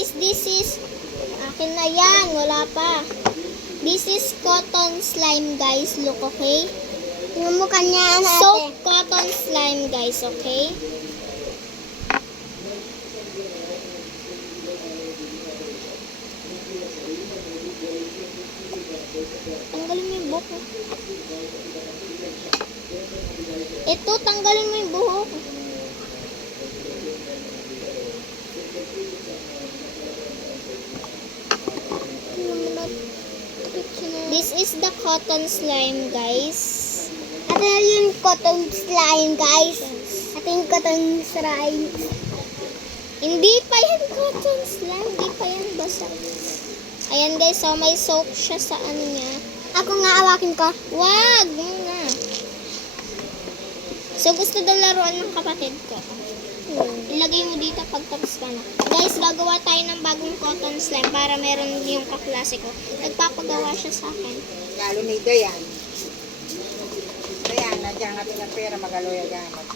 guys, this is, akin na yan, wala pa. This is cotton slime, guys. Look, okay? Tingnan mo kanya, ate. Soap cotton slime, guys, okay? Tanggalin mo yung buhok. Ito, tanggalin mo yung buhok. This is the cotton slime, guys. Ate, yung cotton slime, guys. Ate, yung cotton slime. Hindi pa yan cotton slime. Hindi pa yan basa. Ayan, guys. So, may soap siya sa ano niya. Ako nga, awakin ko. Wag! Nga. So, gusto daw laruan ng kapatid ko. Ilagay mo dito pag tapos ka na. Guys, gagawa tayo ng bagong cotton slime para meron yung kaklase ko. Nagpapagawa siya sa akin. Lalo ni Dayan. Dayan, nandiyan natin ng pera, magaloy gamot.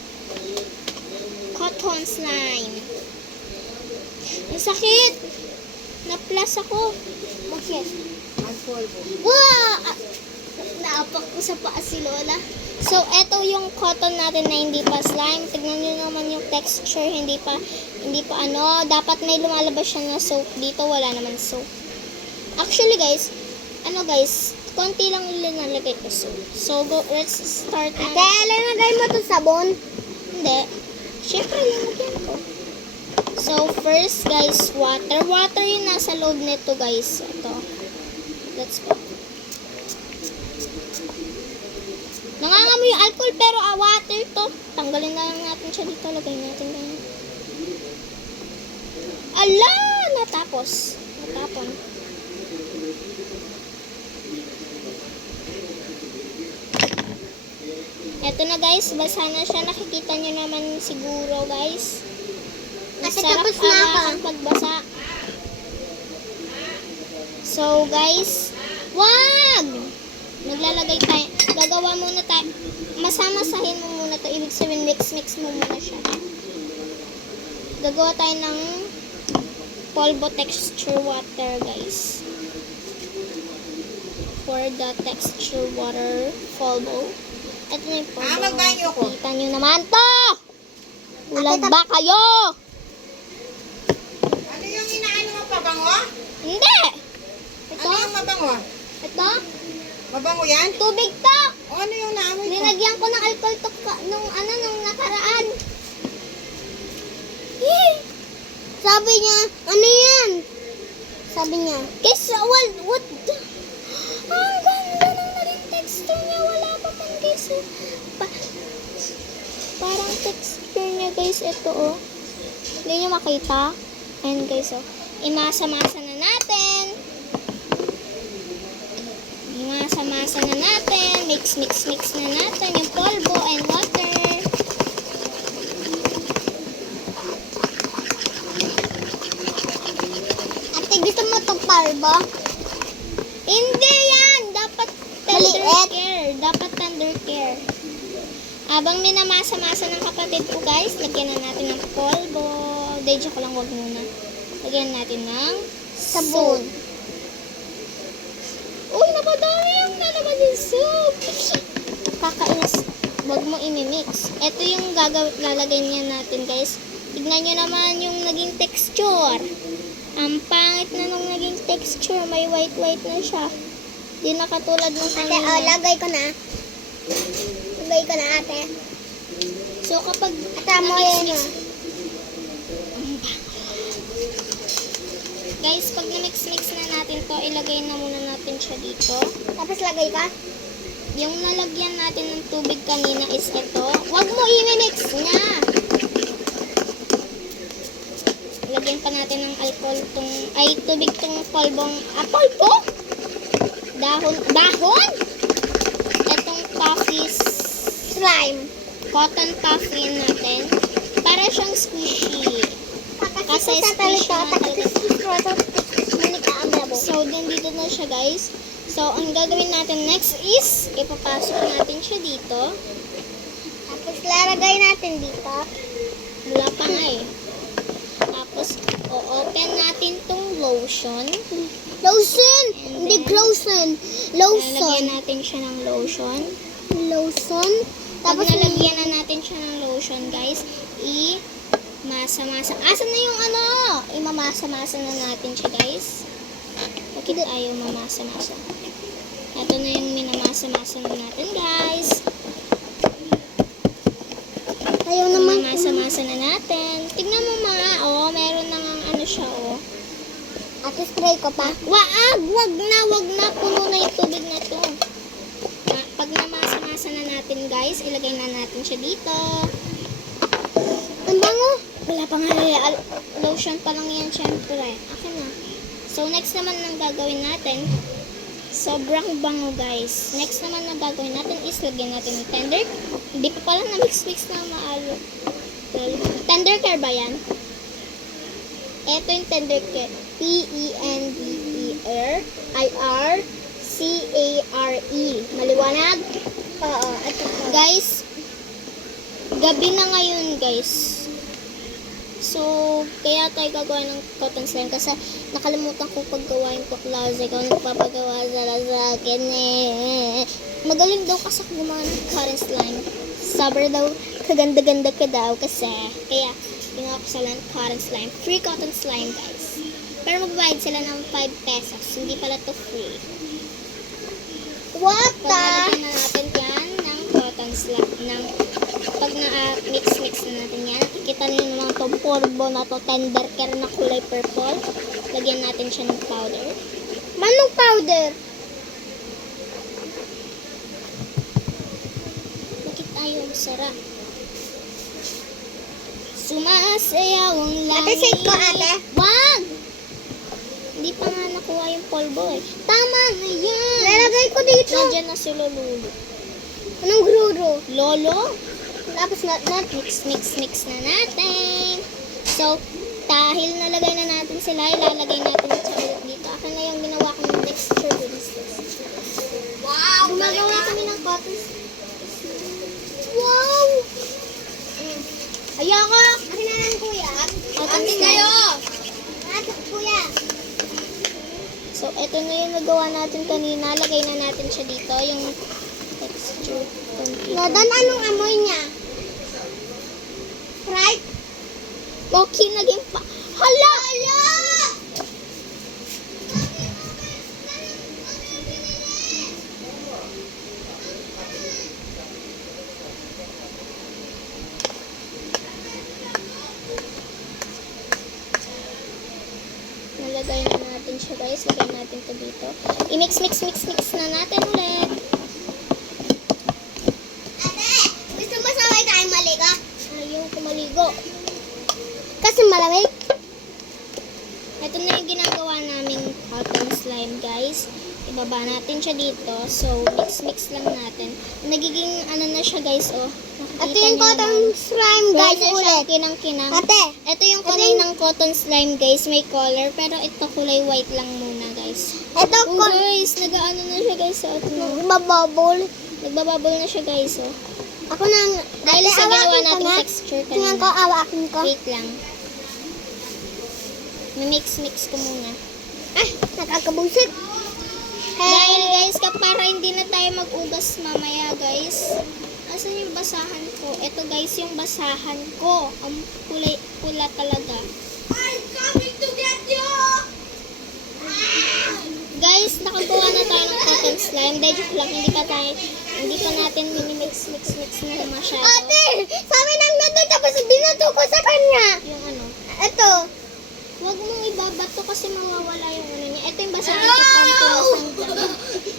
Cotton slime. Ang sakit! Naplas ako. Bakit? Ang polvo. Wow! Naapak ko sa paa si Lola. So, eto yung cotton natin na hindi pa slime. Tignan nyo naman yung texture. Hindi pa ano. Dapat may lumalabas siya na soap. Dito, wala naman soap. Actually, guys, konti lang nilalagay ko soap. So, let's start na. Ate, lalagay mo to sabon. Hindi. Siyempre, lalagyan ko. So, first, guys, water. Water yung nasa loob nito, guys. Ito. Let's go. Nangangamoy yung alcohol pero water to. Tanggalin na lang natin siya dito. Lagay natin ganyan. Ala! Natapon. Eto na, guys. Basa na siya. Nakikita nyo naman siguro, guys. Kasi Masarap tapos na ako. ang pagbasa. So, guys. Wag! Maglalagay tayo. Gagawa muna tayo. Masamasahin mo muna to. Ibig sabihin, mix mo muna siya. Gagawa tayo ng polvo texture water, guys. For the texture water polvo. Ito na yung polvo. Magbanyo ko. Kita nyo naman to! Ulag ba kayo? Ano yung inaano mo, pabango? Hindi! Ito? Ano yung mabango? Ito? Mabango yan? Tubig to! O ano yung naamoy ko? Linagyan ko ng alcohol to nung nakaraan. Yay! Sabi niya, ano yan? Sabi niya. Guys, what the? Ang ganda ng naging texture niya. Wala pa man, guys. Parang texture niya, guys. Ito, oh. Hindi niyo makita. Ayan, guys, oh. Imasa-masa na natin. Imasa-masa na natin. Mix na natin yung polvo and water. Ate, gusto mo itong palbo? Hindi yan! Dapat tender Maliit. care. Dapat tender care. Abang minamasa-masa ng kapatid ko, guys, lagyan na natin ng polvo. Dedyo ko lang, wag muna. Lagyan natin ng Sabon. Uy, napadami yung nalaman yung soup. Kakainis. Wag mo imimix. Ito yung lalagay niya natin, guys. Tignan nyo naman yung naging texture. Ang pangit na nung naging texture. May white na siya. Di na katulad ng Ate, kanina. lagay ko na. Lagay ko na, ate. So, kapag Ate, mo yan na-mix-mix, ah. guys, pag na-mix-mix na natin to, ilagay na muna natin siya dito. Tapos lagay ka? Yung nalagyan natin ng tubig kanina is ito. Huwag mo i-mix na! Lagyan pa natin ng alcohol tubig tong polbong, polbo? Dahon? Itong coffee Slime. cotton coffee natin. Para siyang squishy. Kasi squishy na talaga. So, dito na siya, guys. So, ang gagawin natin next is, ipapasok natin siya dito. Tapos lalagay natin dito. Wala pa nga eh. Tapos, o-open natin lotion. Lotion! Hindi lotion. Lalagyan Lotion. natin siya ng lotion. Lotion. Pag Tapos nalagyan na natin siya ng lotion, guys, masa-masa. Asan na yung ano? Imamasa-masa na natin siya, guys. Bakit ayaw mamasa-masa? Ito na yung minamasa-masa na natin, guys. ayaw naman. Mamasa-masa na natin. Tignan mo mga, oh, meron nang ano siya, oh. Ate, spray ko pa. Wag na. Puno na yung tubig na to. Pag namasa-masa na natin, guys, ilagay na natin siya dito. Ang bango. Wala pa nga lotion pa lang yan, syempre. Akin na. So, next naman ang gagawin natin, sobrang bango, guys. Next naman na gagawin natin is lagyan natin ng tender. Hindi pa pala na mix na maalo. Tender care ba yan? Ito yung tender care. T-E-N-D-E-R-I-R-C-A-R-E. Maliwanag? Oo, ito po. Guys, gabi na ngayon, guys. So, kaya tayo gagawa ng cotton slime kasi nakalimutan ko paggawain ko klase ko nagpapagawa sa akin eh. Magaling daw kasi gumawa ng cotton slime. Sabar daw, kaganda-ganda ka daw kasi. Kaya, ginawa ko sila ng cotton slime. Free cotton slime, guys. Pero magbabayad sila ng 5 pesos. Hindi pala to free. What Pag the? nalagyan na natin yan ng cotton slime, pag na-mix na natin yan, ikita niyo naman itong porbo na to, tender care na kulay purple. Lagyan natin siya ng powder. Manong powder? Bakit ayaw sarap? Sumasayaw ang langit. Ate, shake ko, ate. Wag! Hindi pa nga nakuha yung polvo eh. Tama na yan! Lalagay ko dito. Nandiyan na si Lolo. Anong gruro? Lolo? Tapos na. Mix na natin. So, dahil nalagay na natin sila, ilalagay natin yung chocolate dito. Akin na yung ginawa ko ng texture dito. Wow! Gumagawa kami ng cotton. Wow! Ayoko! Akin na lang, kuya. Cotton Akin slime. kayo! Ate, kuya. So, ito na yung nagawa natin kanina. Lagay na natin siya dito. Yung texture. Lodan, anong amoy niya? Right? Okay, naging pa. Hala! Hala! Nalagay na natin siya, guys. Lagay natin to dito. I-mix na natin ulit. Ate, gusto mo sabay tayong maligo? Ayaw ko maligo. Kasi malamig. Ito na yung ginagawa naming cotton slime, guys. Ibaba natin siya dito. So, mix lang natin. Nagiging ano na siya, guys, oh. Nakikita Ito yung niyo cotton naman. slime, guys, Guys, ulit. kinang-kinang. Ate, Ito yung kaninang cotton slime, guys. May color. Pero ito kulay white lang muna, guys. ito Oh, ko. guys. Nag-ano na siya, guys. Oh, Bababol. nagbabubble na siya, guys. Oh. Ako na. Dahil Ate, sa ginawa awakin ko natin nga. texture Tingnan ko, kanina. awakin ko. Wait lang. Mix ko muna. Ah, nakakabusit. Dahil guys, para hindi na tayo mag-ugas mamaya, guys. Asan yung basahan ko? Ito guys, yung basahan ko. Ang kulay pula talaga. I'm coming to get you! Guys, nakagawa na tayo ng cotton slime. Dahil joke lang, hindi pa natin mini-mix na masyado. Ate, sabi ng gato tapos binato ko sa kanya. Yung ano. Ito. Huwag mong ibabato kasi mawawala yung ano niya. Ito yung basahan ko, pampunas ng gamit.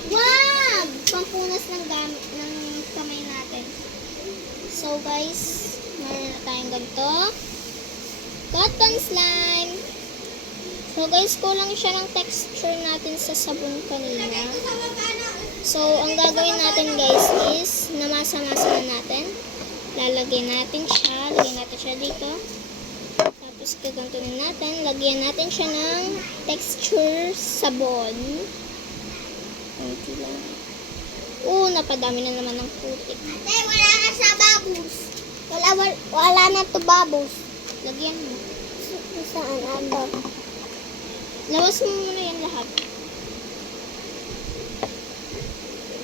Wag! Pampunas ng gamit ng kamay natin. So guys, meron na tayong ganito. Cotton slime. So guys, kulang siya ng texture natin sa sabon kanina. So, ang gagawin natin guys is, namasa-masa na natin. Lalagyan natin siya. Lagyan natin siya dito. Tapos gagantunin natin. Lagyan natin siya ng texture sabon. Kunti lang. Napadami na naman ng putik. Ate, wala na sa babus. Wala na to babus. Lagyan mo. Saan? Ato. Lawas mo muna yan lahat.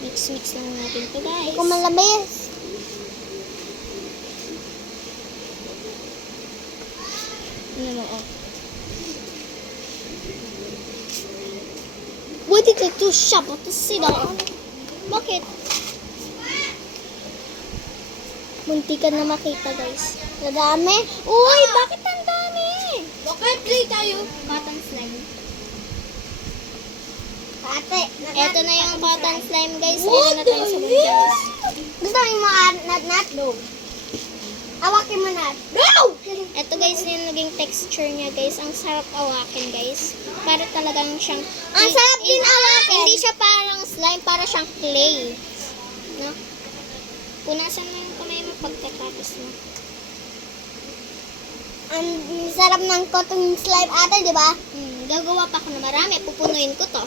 Mix lang natin to, guys. Hindi ko malabis. Ano mo, oh. What did you do, shop? What is it? Bakit? Munti ka na makita, guys. Nadami. Uy, bakit ang dami? Bakit play tayo? Cotton slime. Ate. Eto na yung cotton slime, guys. Lagyan na tayo sa bundas. Gusto mo yung mga nat-nat? No. Awakin mo nat. No! Eto, guys, yung naging texture niya, guys. Ang sarap awakin, guys. Para talagang siyang... Ang sarap din awakin. Hindi siya parang slime, para siyang clay. No? Punasan mo yung kamay mo pagkatapos mo. Ang sarap ng cotton slime ate, di ba? Gagawa pa ako na marami. Pupunuin ko to.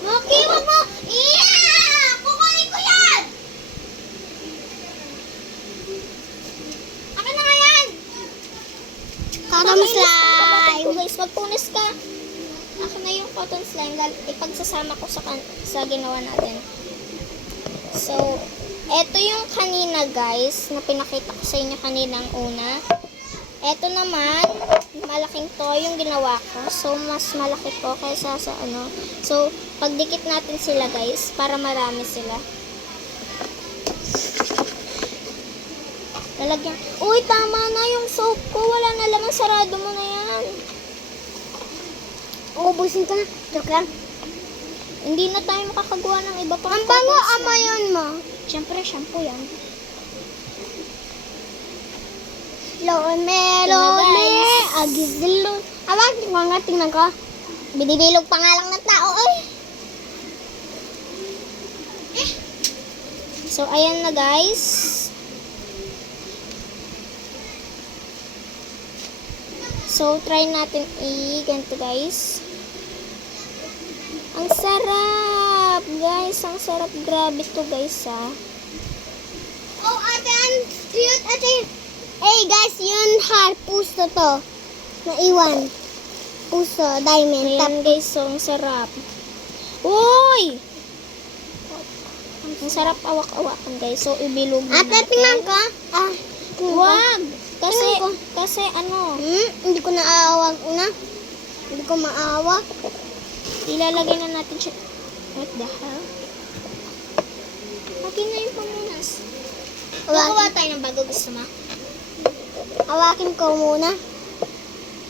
Moki, wag mo! Yeah! Kukunin ko yan! Akin na nga yan! Cotton slime! Guys, magpunas ka. Akin na yung cotton slime. Ipagsasama ko sa ginawa natin. So, eto yung kanina, guys, na pinakita ko sa inyo kaninang una. Eto naman, malaking to yung ginawa ko. So, mas malaki to kaysa sa ano. So, pagdikit natin sila, guys, para marami sila. Lalagyan. Uy, tama na yung soap ko. Wala na laman. Sarado mo na yan. Uubusin ko na. Joke lang. Hindi na tayo makakagawa ng iba pang Ang bango cotton slime. amayon mo. Siyempre, shampoo yan. Lone, Ito na, guys. agis dilo. Awak, tingnan ko. Binibilog pa nga lang ng tao, eh. So, ayan na, guys. So, try natin ganito, guys. Ang sarap, guys. Ang sarap. Grabe to, guys, ha. Oh, ate, ang cute, ate. Hey, guys, yun, heart, puso to. Naiwan. Puso, diamond. Ayan, guys. So, ang sarap. Uy! Ang sarap awak-awakan, guys. So, ibilog na Ate, natin. tingnan ko. Ah, tingnan ko. Wag! Tingnan ko. Kasi ano, Hindi ko naawag na. Hindi ko maawak. ilalagay na natin siya. What the hell? Akin na yung pamunas. Gagawa tayo ng bago, gusto mo? Awakin ko muna.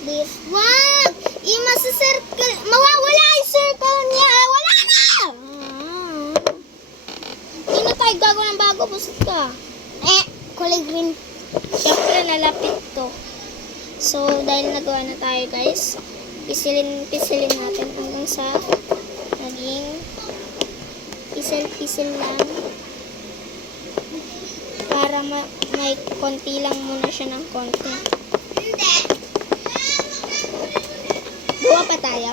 This. Wag! Circle. Mawawala yung circle niya. Wala na! Hindi na tayo gagawa ng bago. Busot ka. Kulay green. Siyempre, nalapit to. So, dahil nagawa na tayo, guys, pisilin natin hanggang sa naging pisil lang. Para may konti lang muna siya ng konti. Gawa pa tayo.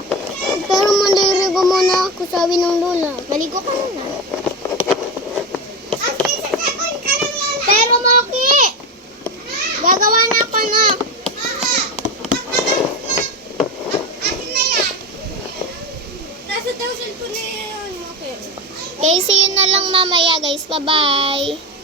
Pero mandirigo muna ako sabi ng lola. Maligo ka muna. Pero Moki! Gagawa na ako na. Nasa 1,000 po na yun. Okay. Okay, see you na lang mamaya, guys. Bye-bye.